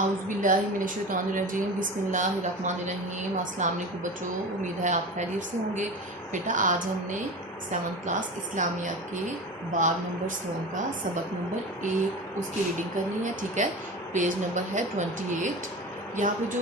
आउज़ुबिल्लाहिमिनश्शैतानिर्रजीम बिस्मिल्लाहिर्रहमानिर्रहीम। अस्सलाम वालेकुम बच्चों, उम्मीद है आप खैरियत से होंगे। बेटा आज हमने 7th क्लास इस्लामिया के बाब नंबर 16 का सबक नंबर 1 उसकी रीडिंग करनी है। ठीक है, पेज नंबर है 28। यहाँ पे जो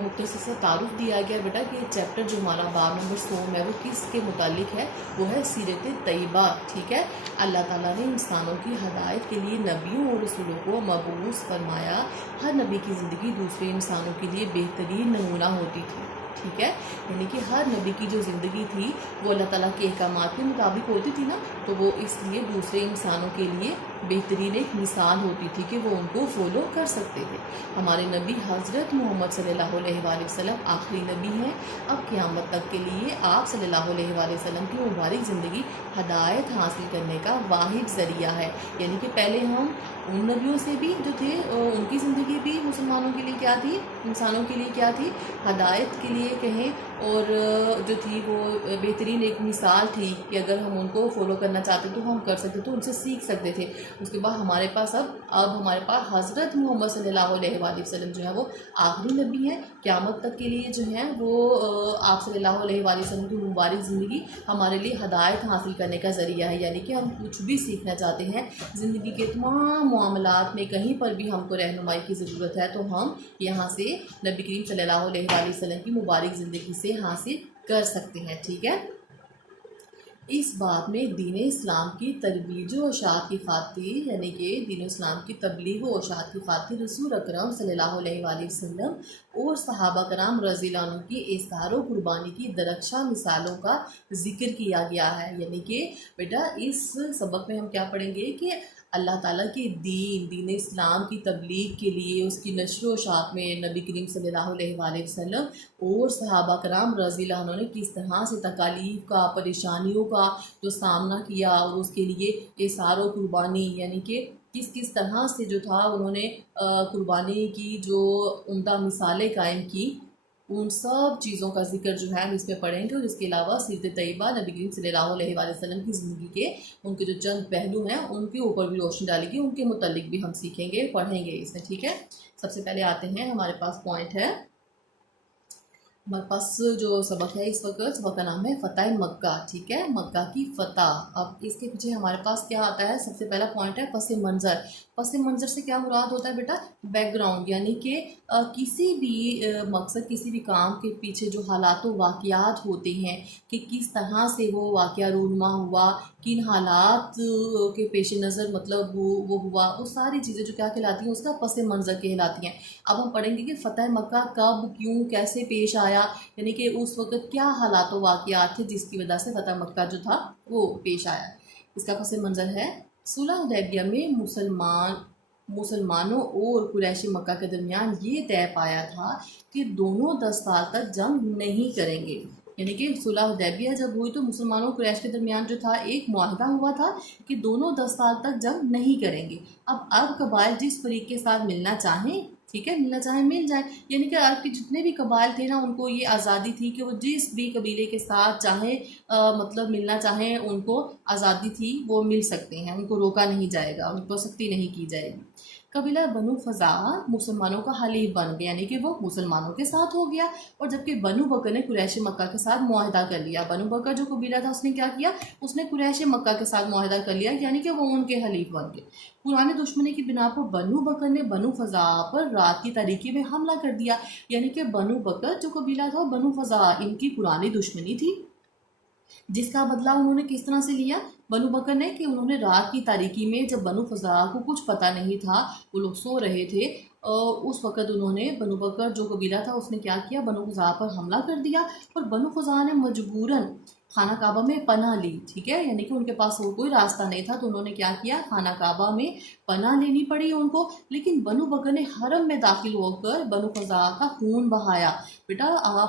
मुख्तसर सा तारुफ दिया गया बेटा कि चैप्टर जो हमारा बाब नंबर 16 है वो किसके मुतालिक है, वो है सीरत तैयबा। ठीक है, अल्लाह ताला ने इंसानों की हदायत के लिए नबियों और रसूलों को मबूस फरमाया। हर नबी की ज़िंदगी दूसरे इंसानों के लिए बेहतरीन नमूना होती थी। ठीक है, यानी कि हर नबी की जो ज़िंदगी थी वो अल्लाह ताला के अहकामात के मुताबिक होती थी ना, तो वो इसलिए दूसरे इंसानों के लिए बेहतरीन एक मिसाल होती थी कि वो उनको फॉलो कर सकते थे। हमारे नबी हज़रत मोहम्मद सल्लल्लाहु अलैहि वसल्लम आखिरी नबी हैं। अब क़यामत तक के लिए आप सल्लल्लाहु अलैहि वसल्लम की मुबारक ज़िंदगी हदायत हासिल करने का वाहिद ज़रिया है। यानी कि पहले हम उन नबियों से भी जो थे उनकी ज़िंदगी भी मुसलमानों के लिए क्या थी, इंसानों के लिए क्या थी, हदायत के लिए कहें, और जो थी वो बेहतरीन एक मिसाल थी कि अगर हम उनको फॉलो करना चाहते तो हम कर सकते, तो उनसे सीख सकते थे। उसके बाद हमारे पास अब हमारे पास हज़रत मोहम्मद सल्लल्लाहु अलैहि वसल्लम जो है वो आखिरी नबी हैं। क़यामत तक के लिए जो है वो आप सल्लल्लाहु अलैहि वसल्लम की मुबारक ज़िंदगी हमारे लिए हदायत हासिल करने का ज़रिया है। यानी कि हम कुछ भी सीखना चाहते हैं ज़िंदगी के तमाम मामलात में, कहीं पर भी हमको रहनुमाई की ज़रूरत है तो हम यहाँ से नबी करीम सल्लल्लाहु अलैहि वसल्लम की मुबारक ज़िंदगी से हासिल कर सकते हैं। ठीक है, इस बात में दीन इस्लाम की तरबीज व अशात की खातिर, यानी कि दीन इस्लाम की तबलीग व अशात की खातिर रसूल अकरम सल्लल्लाहु अलैहि वसल्लम और सहाबा कराम रज़ियल्लाहु अन्हुम की इज़हार व कुर्बानी की दरख्शां मिसालों का जिक्र किया गया है। यानी कि बेटा इस सबक में हम क्या पढ़ेंगे कि अल्लाह ताला के दीन इस्लाम की तबलीग के लिए उसकी नशर व शात में नबी करीम सल्लल्लाहु अलैहि वसल्लम और सहाबा कराम रज़ियल्लाहु अन्हुम ने किस तरह से तकालीफ का, परेशानियों का जो सामना किया और उसके लिए इज़हार व कुर्बानी, यानी कि किस किस तरह से जो था उन्होंने कुर्बानी की जो उम्दा मिसालें कायम की, उन सब चीज़ों का जिक्र जो है हम इसमें पढ़ेंगे। और इसके अलावा सीरत तैयबा नबी करीम सल्लल्लाहु अलैहि वसल्लम की ज़िंदगी के उनके जो चंद पहलू हैं उनके ऊपर भी रोशनी डालेगी, उनके मुतालिक भी हम सीखेंगे, पढ़ेंगे इसमें। ठीक है, सबसे पहले आते हैं, हमारे पास पॉइंट है, हमारे पास जो सबक है इस वक्त, सबक का नाम है फ़तह मक्का। ठीक है, मक्का की फ़तह। अब इसके पीछे हमारे पास क्या आता है, सबसे पहला पॉइंट है पस मंज़र। पस मंज़र से क्या मुराद होता है बेटा, बैकग्राउंड, यानी कि किसी भी मकसद, किसी भी काम के पीछे जो हालात व वाक़यात होते हैं कि किस तरह से वो वाक़या रूनुमा हुआ, किन हालात के पेश नज़र मतलब वो हुआ, वो सारी चीज़ें जो क्या कहलाती हैं, उसका पस मंज़र कहलाती हैं। अब हम पढ़ेंगे कि फ़तह मक्का कब, क्यों, कैसे पेश आया, यानी कि उस वक़्त क्या हालात व वाक़यात थे जिसकी वजह से फ़तह मक्का जो था वो पेश आया। इसका पस मंज़र है सुलह हुदैबिया में मुसलमानों और कुरैश मक्का के दरमियान ये तय पाया था कि दोनों 10 साल तक जंग नहीं करेंगे। यानी कि सुलह हुदैबिया जब हुई तो मुसलमानों और कुरैश के दरमियान जो था एक मुआहदा हुआ था कि दोनों 10 साल तक जंग नहीं करेंगे। अब अरब कबाइल जिस फरीक के साथ मिलना चाहें, ठीक है, मिलना चाहे मिल जाए, यानी कि अरब के जितने भी कबाइल थे ना उनको ये आज़ादी थी कि वो जिस भी कबीले के साथ चाहे मतलब मिलना चाहें, उनको आज़ादी थी, वो मिल सकते हैं, उनको रोका नहीं जाएगा, उनको सख्ती नहीं की जाएगी। कबीला बनु फज़ा मुसलमानों का हलीफ बन गया, यानी कि वो मुसलमानों के साथ हो गया, और जबकि बनु बकर ने कुरैश मक्का के साथ मुआहदा कर लिया। बनु बकर जो कबीला था उसने क्या किया, उसने कुरैश मक्का के साथ मुआहदा कर लिया, यानी कि वो उनके हलीफ बन गए। पुराने दुश्मनी की बिना पर बनु बकर ने बनु फज़ा पर रात की तारीकी में हमला कर दिया। यानी कि बनु बकर जो कबीला था, बनु फज़ा इनकी पुरानी दुश्मनी थी, जिसका बदला उन्होंने किस तरह से लिया, बनु बकर ने, कि उन्होंने रात की तारीकी में जब बनु फज़ा को कुछ पता नहीं था, वो लोग सो रहे थे, उस वक़्त उन्होंने, बनु बकर जो कबीला था उसने क्या किया, बनु फज़ा पर हमला कर दिया, और बनु फज़ा ने मजबूरन खाना काबा में पनाह ली। ठीक है, यानी कि उनके पास और कोई रास्ता नहीं था तो उन्होंने क्या किया, खाना काबा में पनाह लेनी पड़ी उनको। लेकिन बनु बकर ने हरम में दाखिल होकर बनु फज़ा का खून बहाया। बेटा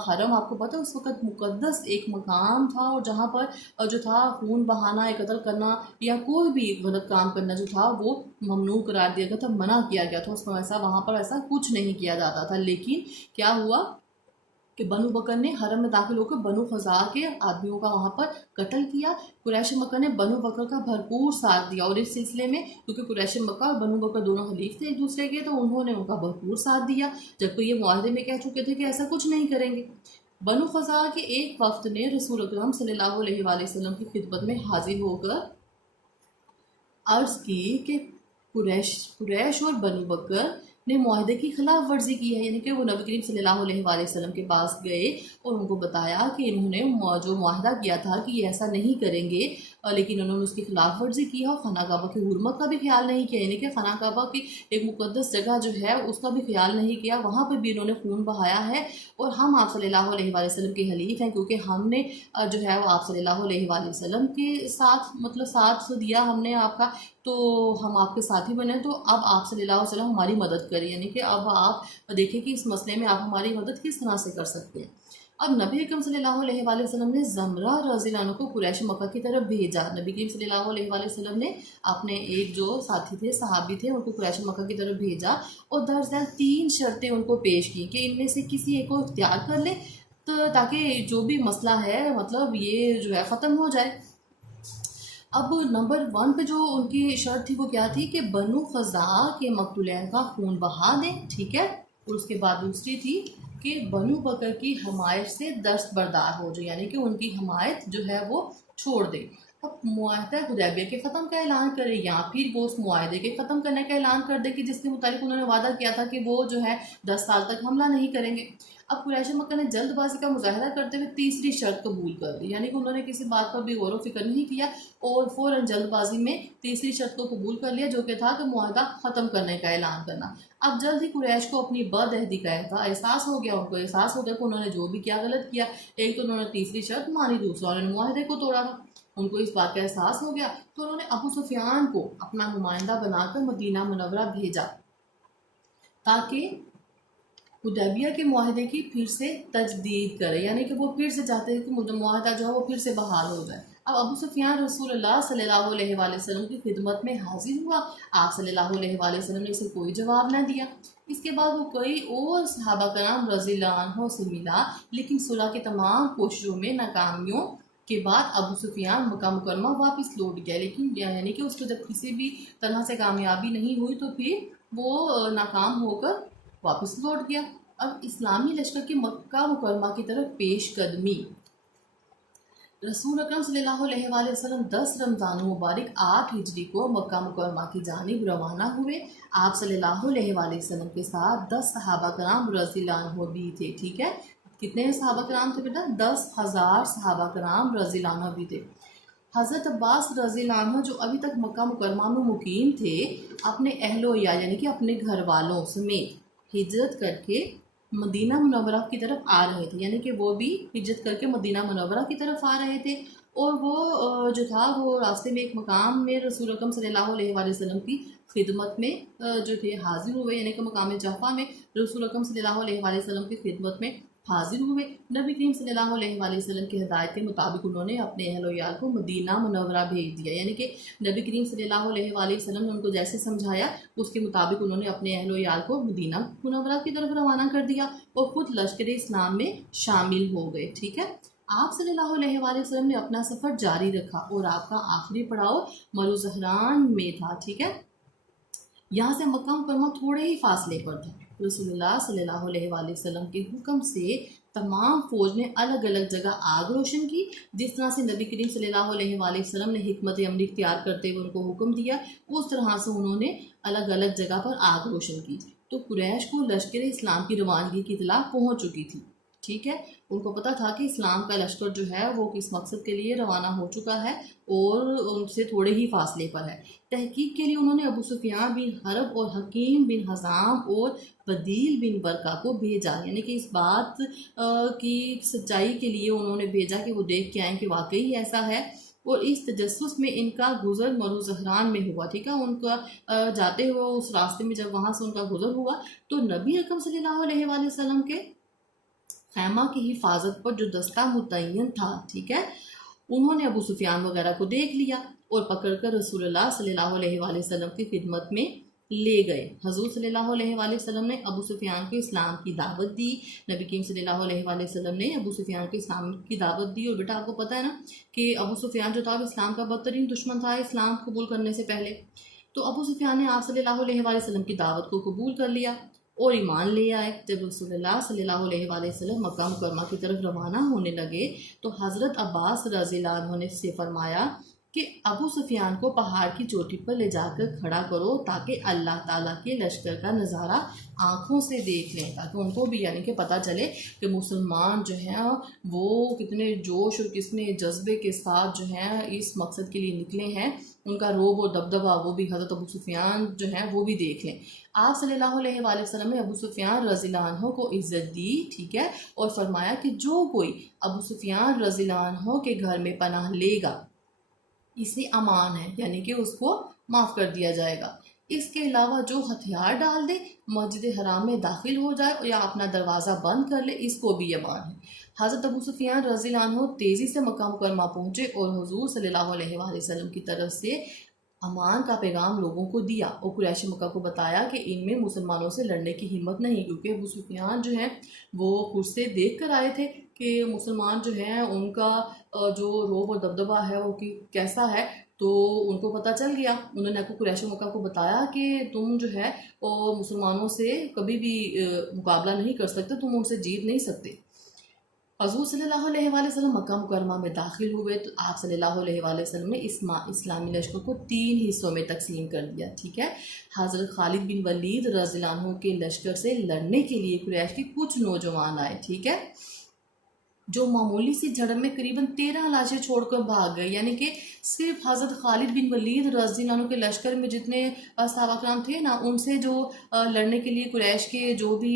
हरम आपको पता है उस वक़्त मुक़द्दस एक मकाम था, और जहाँ पर जो था खून बहाना या कत्ल करना या कोई भी गलत काम करना जो था वो ममनू करार दिया गया था, मना किया गया था, उसमें वैसा वहाँ पर ऐसा कुछ नहीं किया जाता था। लेकिन क्या हुआ, कि बनु बकर ने हरम में दाखिल होकर बनु खज़ा के आदमियों का वहाँ पर कत्ल किया। कुरैश मक्का ने बनु बकर का भरपूर साथ दिया और इस सिलसिले में क्योंकि कुरैश मक्का और बनु बकर दोनों खलीफ थे एक दूसरे के, तो उन्होंने उनका भरपूर साथ दिया, जबकि ये मुआहदे में कह चुके थे कि ऐसा कुछ नहीं करेंगे। बनु खज़ा के एक वफ्त ने रसूल अकरम सल्लल्लाहु अलैहि वसल्लम की खिदमत में हाजिर होकर अर्ज़ की कि कुरैश और बनु बकर ने मुआहदे की खिलाफ वर्जी की है, यानी कि वो नबी करीम सल्लल्लाहु अलैहि वसल्लम के पास गए और उनको बताया कि इन्होंने जो मुआहदा किया था कि ये ऐसा नहीं करेंगे, लेकिन उन्होंने उसकी खिलाफ वर्जी की है और खाना काबा की हुर्मत का भी ख्याल नहीं किया, यानी कि खाना काबा की एक मुक़द्दस जगह जो है उसका भी ख्याल नहीं किया, वहाँ पर भी इन्होंने खून बहाया है। और हम आप सल्लल्लाहु अलैहि वसल्लम के हलीफ हैं, क्योंकि हमने जो है वो आप सल्लल्लाहु अलैहि वसल्लम के साथ मतलब साथ दिया हमने आपका, तो हम आपके साथी बने, तो अब आप सल्लल्लाहु अलैहि वसल्लम हमारी मदद करें, यानी कि अब आप देखें कि इस मसले में आप हमारी मदद किस तरह से कर सकते हैं। अब नबी अकरम सल्लल्लाहु अलैहि वसल्लम ने ज़मरा रज़ियल्लाहु अन्हु को कुरैश मक्का की तरफ भेजा। नबी करीम सल्लल्लाहु अलैहि वसल्लम ने अपने एक जो साथी थे सहाबी थे उनको कुरैश मक्का की तरफ भेजा और दरअसल 3 शर्तें उनको पेश की कि इनमें से किसी एक को इख्तियार कर ले, तो ताकि जो भी मसला है मतलब ये जो है ख़त्म हो जाए। अब नंबर 1 पे जो उनकी शर्त थी वो क्या थी कि बनु खज़ा के मकतूलैन का खून बहा दें, ठीक है। और उसके बाद दूसरी थी कि बनु बकर की हमायत से दस्तबरदार हो जाए, यानी कि उनकी हमायत जो है वो छोड़ दे। अब मुआहदा हुदैबिया के ख़त्म का ऐलान करे या फिर वो उस मुआहदे के ख़त्म करने का ऐलान कर दे कि जिसके मुताबिक उन्होंने वादा किया था कि वो जो है 10 साल तक हमला नहीं करेंगे। अब कुरैश मक्का ने जल्दबाजी का मुजाहरा करते हुए तीसरी शर्त कबूल कर दी, यानी कि उन्होंने किसी बात पर भी गौर व फिक्र नहीं किया और फ़ौरन जल्दबाजी में तीसरी शर्त को कबूल कर लिया, जो कि था कि मुआहदा ख़त्म करने का ऐलान करना। अब जल्द ही कुरैश को अपनी बदअहदी का एहसास हो गया, उनको एहसास हो गया कि उन्होंने जो भी किया गलत किया। एक तो उन्होंने तीसरी शर्त मानी, दूसरा उन्होंने मुआहदे को तोड़ा था, उनको इस बात का एहसास हो गया, तो उन्होंने अबू सुफियान को अपना नुमाइंदा बनाकर मदीना मुनव्वरा भेजा ताकि हुदैबिया के मुआहदे की फिर से तजदीद करे, यानी कि वो फिर से चाहते हैं कि मुआहदा जो है वो फिर से बहाल हो जाए। अब अबू सुफियान रसूलुल्लाह सल्लल्लाहु अलैहि वसल्लम की खिदमत में हाजिर हुआ। आप सल्लल्लाहु अलैहि वसल्लम ने इसे कोई जवाब न दिया। इसके बाद वो कई और सहाबा कराम रज़ियल्लाहु अन्हुम से मिला, लेकिन सुलह की तमाम कोशिशों में नाकामियों के बाद अबू सुफियान मक्का मुकरमा वापस लौट गया, लेकिन यानी कि उसको जब किसी भी तरह से कामयाबी नहीं हुई तो फिर वो नाकाम होकर वापस लौट गया। अब इस्लामी लश्कर की मक्का मुकरमा की तरफ पेशकदमी। रसूल अकरम सल्लल्लाहु अलैहि वसल्लम 10 रमज़ान मुबारक 8 हिजरी को मक्का मुकरमा की जानिब रवाना हुए। आप सल्लल्लाहु अलैहि वसल्लम के साथ 10 सहाबा कराम रज़ियल्लाहु अन्हुम भी थे, ठीक है। कितने सहाबा कराम थे बेटा? 10,000 सहाबा कराम रज़ियल्लाहु अन्हुम भी थे। हज़रत अब्बास रज़ियल्लाहु अन्हु जो अभी तक मक्का मुकरमा में मुकीम थे, अपने अहलो या यानी कि अपने घर वालों समेत हिजरत करके मदीना मुनव्वरा की तरफ आ रहे थे, यानी कि वो भी हिजरत करके मदीना मुनव्वरा की तरफ आ रहे थे। और वो जो था वो रास्ते में एक मकाम में रसूल अकरम सल्लल्लाहु अलैहि वसल्लम की खिदमत में जो थे हाजिर हुए, यानी कि मकाम जफ़ा में रसूल अकरम सल्लल्लाहु अलैहि वसल्लम की खिदमत में हाजिर हुए। नबी करीम सल्लल्लाहु अलैहि वसल्लम की हिदायत के मुताबिक उन्होंने अपने अहल-ओ-याल को मदीना मुनव्वरा भेज दिया, यानी कि नबी करीम सल्लल्लाहु अलैहि वसल्लम ने उनको जैसे समझाया उसके मुताबिक उन्होंने अपने अहल-ओ-याल को मदीना मुनव्वरा की तरफ रवाना कर दिया और ख़ुद लश्कर इस्लाम में शामिल हो गए, ठीक है। आप सल्लल्लाहु अलैहि वसल्लम ने अपना सफ़र जारी रखा और आपका आखिरी पड़ाव मरू ज़हरान में था, ठीक है। यहाँ से मक्का मुकरमा थोड़े ही फासले पर था। रसूलुल्लाह सल्लल्लाहु अलैहि वसल्लम के हुक्म से तमाम फ़ौज ने अलग अलग जगह आग रोशन की। जिस तरह से नबी करीम सल्लल्लाहु अलैहि वसल्लम ने हिकमत अमली इख्तियार करते हुए उनको हुक्म दिया, उस तरह से उन्होंने अलग अलग जगह पर आग रोशन की। तो कुरैश को लश्कर इस्लाम की रवानगी की इत्तला पहुँच चुकी थी, ठीक है। उनको पता था कि इस्लाम का लश्कर जो है वो किस मकसद के लिए रवाना हो चुका है और उनसे थोड़े ही फासले पर है। तहकीक के लिए उन्होंने अबू सुफियान बिन हरब और हकीम बिन हज़ाम और बदील बिन बरका को भेजा, यानी कि इस बात की सच्चाई के लिए उन्होंने भेजा कि वो देख के आएँ कि वाकई ऐसा है। और इस तजस्सुस में इनका गुज़र मरू ज़हरान में हुआ, ठीक है। उनका जाते हुए उस रास्ते में जब वहाँ से उनका गुज़र हुआ तो नबी अकरम सल्लल्लाहु अलैहि वसल्लम के खैमा की हिफाजत पर जो दस्ता मुतय्यन था, ठीक है, उन्होंने अबू सुफियान वगैरह को देख लिया और पकड़कर रसूलुल्लाह सल्लल्लाहु अलैहि वसल्लम की खिदमत में ले गए। हजूर सल्लल्लाहु अलैहि वसल्लम ने अबू सुफियान को इस्लाम की दावत दी। नबी करीम सल्लल्लाहु अलैहि वसल्लम ने अबू सुफियान को इस्लाम की दावत दी। और बेटा आपको पता है ना कि अबू सुफियान जो था वो इस्लाम का बदतरीन दुश्मन था इस्लाम कबूल करने से पहले। तो अबू सुफियान ने आप सल्लल्लाहु अलैहि वसल्लम की दावत को कबूल कर लिया और ईमान ले आए। जब रसूलुल्लाह सल्लल्लाहु अलैहि वसल्लम मक्का मुकर्रमा की तरफ रवाना होने लगे तो हज़रत अब्बास रज़ियल्लाहु अन्हु ने से फरमाया कि अबू सुफियान को पहाड़ की चोटी पर ले जाकर खड़ा करो ताकि अल्लाह ताला के लश्कर का नज़ारा आँखों से देख लें, ताकि उनको भी यानी कि पता चले कि मुसलमान जो हैं वो कितने जोश और कितने जज्बे के साथ जो हैं इस मकसद के लिए निकले हैं। उनका रोब और दबदबा वो भी हज़रत अबू सुफियान जो हैं वो भी देख लें। आप सल्लल्लाहु अलैहि वसल्लम ने अबू सुफियान रज़ियल्लाहु अन्हु को इज़्ज़त दी, ठीक है, और फरमाया कि जो कोई अबू सुफियान रज़ियल्लाहु अन्हु के घर में पनाह लेगा इसे अमान है, यानी कि उसको माफ़ कर दिया जाएगा। इसके अलावा जो हथियार डाल दे, मस्जिद हराम में दाखिल हो जाए या अपना दरवाज़ा बंद कर ले, इसको भी अमान है। हज़रत अबू सुफियान रज़ियल्लाहु अन्हु तेज़ी से मक्का मुकर्रमा पहुँचे और हुज़ूर सल्लल्लाहु अलैहि वसल्लम की तरफ से अमान का पैगाम लोगों को दिया और कुरैश मक्का को बताया कि इनमें मुसलमानों से लड़ने की हिम्मत नहीं, क्योंकि अबू सुफियान जो हैं वो खुद से देख कर आए थे कि मुसलमान जो हैं उनका जो रोब और दबदबा है वो कि कैसा है। तो उनको पता चल गया, उन्होंने आपको कुरैश मक्का को बताया कि तुम जो है वो मुसलमानों से कभी भी मुकाबला नहीं कर सकते, तुम उनसे जीत नहीं सकते। हज़ूर सल्लल्लाहु अलैहि वसल्लम मक्का मुकर्रमा में दाखिल हुए तो आप सल्लल्लाहु अलैहि वसल्लम ने इस्लामी लश्कर को 3 हिस्सों में तकसीम कर दिया, ठीक है। हज़रत खालिद बिन वलीद रज़ियल्लाहु अन्हु के लश्कर से लड़ने के लिए कुरैश के कुछ नौजवान आए, ठीक है, जो मामूली सी झड़प में करीबन 13 लाशें छोड़कर भाग गए। यानी कि सिर्फ हज़रत खालिद बिन वलीद रज़ियल्लाहु अन्हु के लश्कर में जितने सहाबा कराम थे ना, उनसे जो लड़ने के लिए कुरैश के जो भी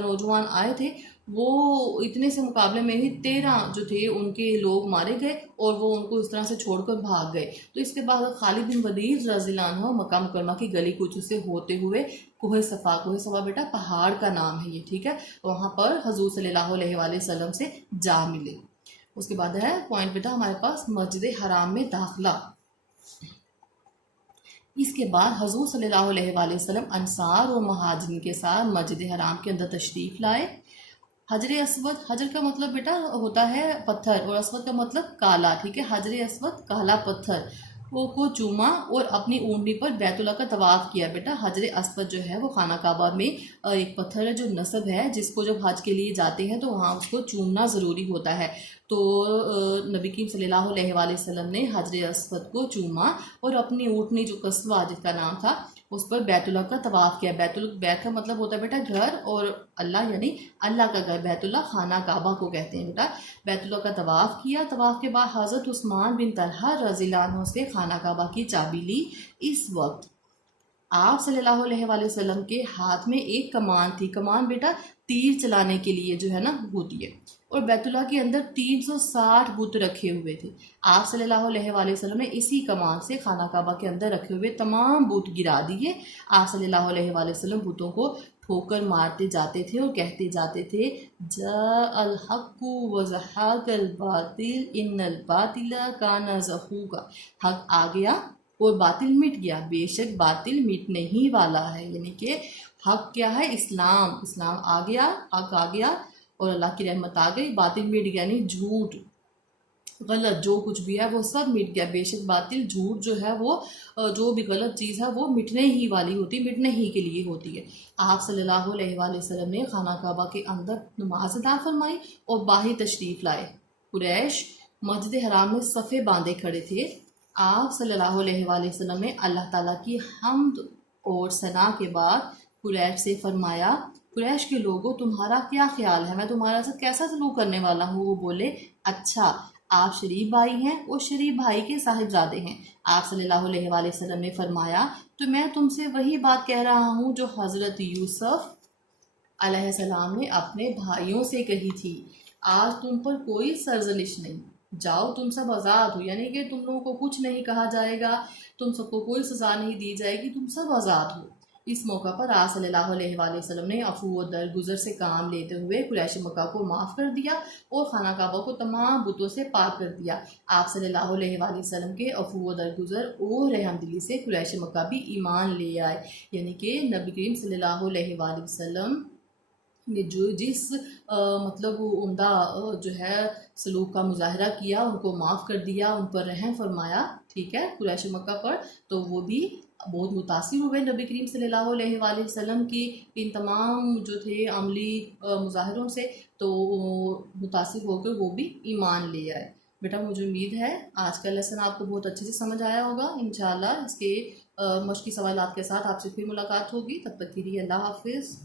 नौजवान आए थे वो इतने से मुकाबले में ही 13 जो थे उनके लोग मारे गए और वो उनको इस तरह से छोड़कर भाग गए। तो इसके बाद खालिद बिन वलीद रज़ियल्लाहु अन्हु मक्का मुकर्रमा की गली कुछ से होते हुए कोहे सफ़ा बेटा पहाड़ का नाम है ये, ठीक है, वहाँ पर हजूर सल्लल्लाहु अलैहि वसल्लम से जा मिले। उसके बाद है पॉइंट बेटा हमारे पास मस्जिद हराम में दाखिला। इसके बाद हजूर सल्लल्लाहु अलैहि वसल्लम अंसार और महाजिन के साथ मस्जिद हराम के अंदर तशरीफ़ लाए। हजर अस्वद, हजर का मतलब बेटा होता है पत्थर और अस्वद का मतलब काला, ठीक है। हजर अस्वद काला पत्थर को चूमा और अपनी ऊँटनी पर बैतुल्ला का तवाफ़ किया। बेटा हजर अस्वद जो है वो खाना काबा में एक पत्थर है जो नस्ब है, जिसको जब हज के लिए जाते हैं तो वहाँ उसको चूमना ज़रूरी होता है। तो नबी करीम सल्लल्लाहु अलैहि वसल्लम ने हजर अस्वद को चूमा और अपनी ऊँटनी जो कस्वा जिसका नाम था उस पर बैतुल्ला का तवाफ़ किया। बैत का मतलब होता है बेटा घर, और अल्लाह यानी अल्लाह का घर, बैतुल्ला खाना काबा को कहते हैं बेटा। बैतुल्ला का तवाफ़ किया। तवाफ़ के बाद हज़रत उस्मान बिन तलहा रज़ियल्लाहु अन्हु से खाना काबा की चाबी ली। इस वक्त आप सल्लल्लाहु अलैहि वसल्लम के हाथ में एक कमान थी। कमान बेटा तीर चलाने के लिए जो है ना होती है, और बैतुल्ला के अंदर 360 बुत रखे हुए थे। आप सल्लल्लाहु अलैहि वसल्लम ने इसी कमान से खाना काबा के अंदर रखे हुए तमाम बुत गिरा दिए। आप सल्लल्लाहु अलैहि वसल्लम बुतों को ठोकर मारते जाते थे और कहते जाते थे जाअल हक्कु व ज़हक़ल बातिल इन्नल बातिला काना ज़हूक़ा। हक आ गया और बातिल मिट गया, बेशक बातिल मिटने ही वाला है। यानी कि हक क्या है? इस्लाम। इस्लाम आ गया, हक आ गया और अल्लाह की रहमत आ गई। बातिल मिट गया यानी झूठ गलत जो कुछ भी है वो सब मिट गया। बेशक बातिल झूठ जो है वो जो भी गलत चीज़ है वो मिटने ही वाली होती, मिटने ही के लिए होती है। आप सल्लल्लाहु अलैहि वसल्लम ने खाना काबा के अंदर नमाज अदा फरमाई और बाहर तशरीफ़ लाए। कुरैश मस्जिद हराम में सफ़े बांधे खड़े थे। आप सल्लल्लाहु अलैहि वसल्लम ने अल्लाह ताला की हम्द और सना के बाद कुरैश से फरमाया, कुरैश के लोगों तुम्हारा क्या ख्याल है, मैं तुम्हारा साथ कैसा सलूक करने वाला हूँ। वो बोले अच्छा आप शरीफ भाई हैं और शरीफ भाई के साहिबजादे हैं। आप सल्लल्लाहु अलैहि वसल्लम ने फरमाया तो मैं तुमसे वही बात कह रहा हूँ जो हज़रत यूसुफ अलैहिस्सलाम ने अपने भाइयों से कही थी। आज तुम पर कोई सरजलिश नहीं, जाओ तुम सब आज़ाद हो, यानी कि तुम लोगों को कुछ नहीं कहा जाएगा, तुम सबको कोई सज़ा नहीं दी जाएगी, तुम सब आज़ाद हो। इस मौका पर आप सल्लल्लाहु अलैहि वसल्लम ने अफू व दरगुजर से काम लेते हुए कुरैश मक्का को माफ़ कर दिया और खाना काबा को तमाम बुतों से पाक कर दिया। आप सल्लल्लाहु अलैहि वसल्लम के अफू व दरगुजर और रहमदिली से कुरैश मक्का भी ईमान ले आए, यानी कि नबी करीम सल्लल्लाहु अलैहि वसल्लम ने जिस मतलब उम्दा जो है सलूक का मुजाहरा किया, उनको माफ़ कर दिया, उन पर रहम फरमाया, ठीक है, कुरैश मक्का पर, तो वो भी बहुत मुतासिर हुए नबी करीम सल्लल्लाहु अलैहि वसल्लम की इन तमाम जो थे अमली मुजाहरों से, तो मुतासिर होकर वो भी ईमान ले आए। बेटा मुझे उम्मीद है आज का लेसन आपको बहुत अच्छे से समझ आया होगा। इंशाल्लाह इसके मश्की सवालात के साथ आपसे फिर मुलाकात होगी। तब तक के लिए अल्लाह हाफिज़।